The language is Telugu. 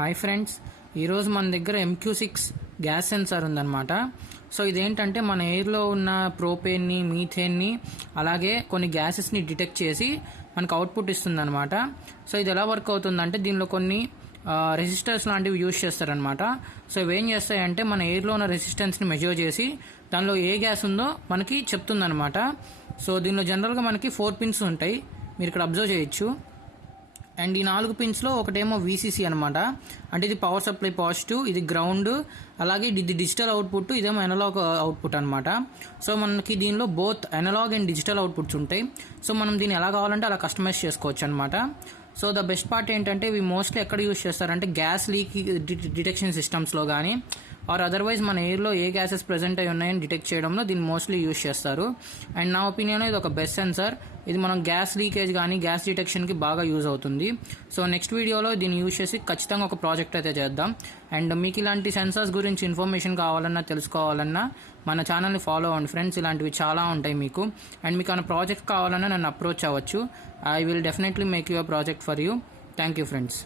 హాయ్ ఫ్రెండ్స్, ఈరోజు మన దగ్గర MQ6 గ్యాస్ సెన్సార్ ఉందన్నమాట. సో ఇదేంటంటే మన ఎయిర్లో ఉన్న ప్రోపేన్ని, మీథేన్ని, అలాగే కొన్ని గ్యాసెస్ని డిటెక్ట్ చేసి మనకు అవుట్పుట్ ఇస్తుందన్నమాట. సో ఇది ఎలా వర్క్ అవుతుందంటే దీనిలో కొన్ని రెసిస్టర్స్ లాంటివి యూజ్ చేస్తారనమాట. సో ఇవి ఏం చేస్తాయంటే మన ఎయిర్లో ఉన్న రెసిస్టెన్స్ని మెజర్ చేసి దానిలో ఏ గ్యాస్ ఉందో మనకి చెప్తుందనమాట. సో దీనిలో జనరల్గా మనకి 4 పిన్స్ ఉంటాయి, మీరు ఇక్కడ అబ్జర్వ్ చేయొచ్చు. అండ్ ఈ 4 పిన్స్లో ఒకటేమో VCC అనమాట, అంటే ఇది పవర్ సప్లై పాజిటివ్, ఇది గ్రౌండ్, అలాగే ఇది డిజిటల్ అవుట్పుట్, ఇదేమో అనలాగ్ అవుట్పుట్ అనమాట. సో మనకి దీనిలో both analog and digital outputs ఉంటాయి. సో మనం దీన్ని ఎలా కావాలంటే అలా కస్టమైజ్ చేసుకోవచ్చు అనమాట. సో ద బెస్ట్ పార్ట్ ఏంటంటే ఇవి మోస్ట్లీ ఎక్కడ యూజ్ చేస్తారంటే గ్యాస్ లీక్ డిటెక్షన్ సిస్టమ్స్లో కానీ ఆర్ అదర్వైజ్ మన ఎయిర్లో ఏ గ్యాసెస్ ప్రెజెంట్ అయి ఉన్నాయని డిటెక్ట్ చేయడంలో దీన్ని మోస్ట్లీ యూజ్ చేస్తారు. అండ్ నా ఒపీనియన్ ఇది ఒక బెస్ట్ సెన్సార్. ఇది మనం గ్యాస్ లీకేజ్ కానీ గ్యాస్ డిటెక్షన్కి బాగా యూజ్ అవుతుంది. సో నెక్స్ట్ వీడియోలో దీన్ని యూజ్ చేసి ఖచ్చితంగా ఒక ప్రాజెక్ట్ అయితే చేద్దాం. అండ్ మీకు ఇలాంటి సెన్సార్స్ గురించి ఇన్ఫర్మేషన్ కావాలన్నా తెలుసుకోవాలన్నా మన ఛానల్ని ఫాలో అవ్వండి ఫ్రెండ్స్, ఇలాంటివి చాలా ఉంటాయి మీకు. అండ్ మీకు ఏమైనా ప్రాజెక్ట్ కావాలన్నా నన్ను అప్రోచ్ అవ్వచ్చు. I will definitely make you a project for you. Thank you friends.